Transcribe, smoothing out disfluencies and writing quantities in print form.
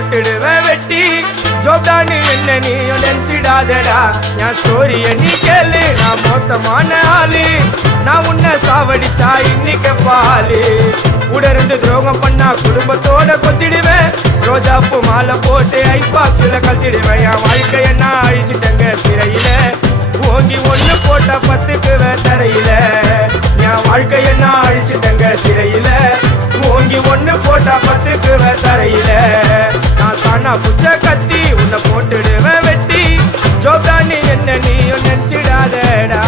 போட்டுடுவேன் வெட்டி ஜோப்டான்னு என்ன நீயும் நினைச்சிடாதடா என் ஸ்டோரிய நீ கேளு நான் மோசமான ஆளு நான் உன்னை சாவடிச்சா இன்னைக்கு பாலு கூட 2 துரோகம் பண்ணா குடும்பத்தோட கொத்திடுவேன் ரோஜாப்பூ மாலை போட்டு ஐஸ் பாக்ஸ்ல கத்திடுவேன் என் வாழ்க்கைய நான் அழிச்சிட்டேங்க சிறையில ஓங்கி 1 போட்டா 10க்கு தரையில என் வாழ்க்கைய நான் அழிச்சிட்டேங்க சிறையில ஓங்கி 1 போட்டா 10க்கு தரையில நான் சாணா புச்ச கத்தி உன்னை போட்டுடுவேன் வெட்டி ஜோப்டான்னு என்ன நீயும் நினைச்சிடாதடா